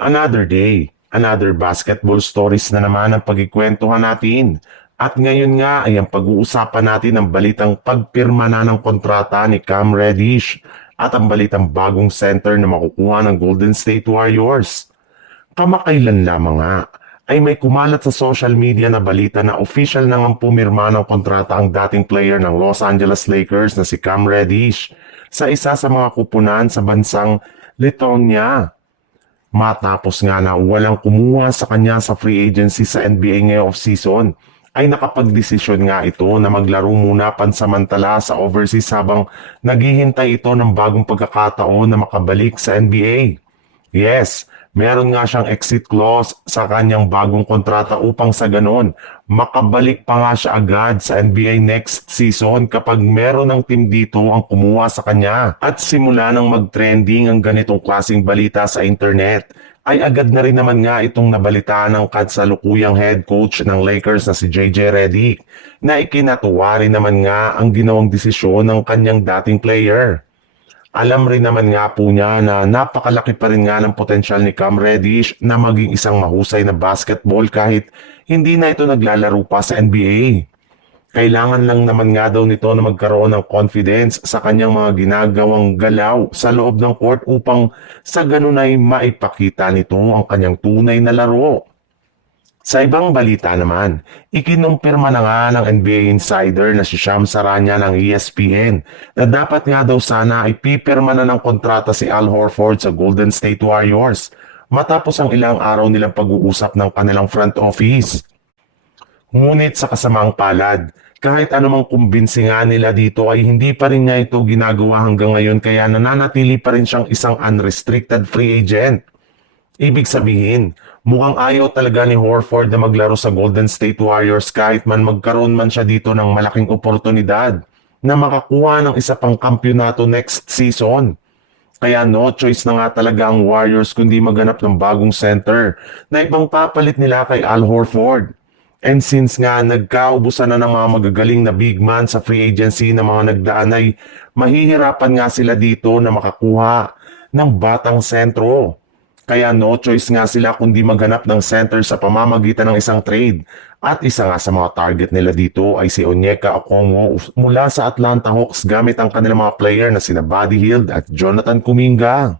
Another day, another basketball stories na naman ang pagkikwentuhan natin. At ngayon nga ay ang pag-uusapan natin ang balitang pagpirma na ng kontrata ni Cam Reddish at ang balitang bagong center na makukuha ng Golden State Warriors. Kamakailan lamang nga ay may kumalat sa social media na balita na official na ngang pumirma ng kontrata ang dating player ng Los Angeles Lakers na si Cam Reddish sa isa sa mga kupunan sa bansang Lithuania. Matapos nga na walang kumuha sa kanya sa free agency sa NBA ngayong off-season, ay nakapagdesisyon nga ito na maglaro muna pansamantala sa overseas habang naghihintay ito ng bagong pagkakataon na makabalik sa NBA. Yes, meron nga siyang exit clause sa kanyang bagong kontrata upang sa ganon, makabalik pa nga siya agad sa NBA next season kapag meron ng team dito ang kumuha sa kanya. At simula nang mag-trending ang ganitong klaseng balita sa internet, ay agad na rin naman nga itong nabalitaan ng kasalukuyang head coach ng Lakers na si JJ Redick na ikinatuwa rin naman nga ang ginawang desisyon ng kanyang dating player. Alam rin naman nga po niya na napakalaki pa rin nga ng potensyal ni Cam Reddish na maging isang mahusay na basketball kahit hindi na ito naglalaro pa sa NBA. Kailangan lang naman nga daw nito na magkaroon ng confidence sa kanyang mga ginagawang galaw sa loob ng court upang sa ganun ay maipakita nito ang kanyang tunay na laro. Sa ibang balita naman, ikinumpirma na nga ng NBA insider na si Shams Charania ng ESPN na dapat nga daw sana ay pipirma na ng kontrata si Al Horford sa Golden State Warriors matapos ang ilang araw nilang pag-uusap ng kanilang front office. Ngunit sa kasamaang palad, kahit anumang kumbinsi nga nila dito ay hindi pa rin niya ito ginagawa hanggang ngayon kaya nananatili pa rin siyang isang unrestricted free agent. Ibig sabihin, mukhang ayaw talaga ni Horford na maglaro sa Golden State Warriors kahit man magkaroon man siya dito ng malaking oportunidad na makakuha ng isa pang kampyonato next season. Kaya no choice na nga talaga ang Warriors kundi maghanap ng bagong center na ibang papalit nila kay Al Horford. And since nga nagkaubusan na ng mga magagaling na big man sa free agency na mga nagdaan ay mahihirapan nga sila dito na makakuha ng batang sentro. Kaya no choice nga sila kundi maghanap ng center sa pamamagitan ng isang trade. At isa nga sa mga target nila dito ay si Onyeka Okongwu mula sa Atlanta Hawks gamit ang kanilang mga player na sina Buddy Hield at Jonathan Kuminga.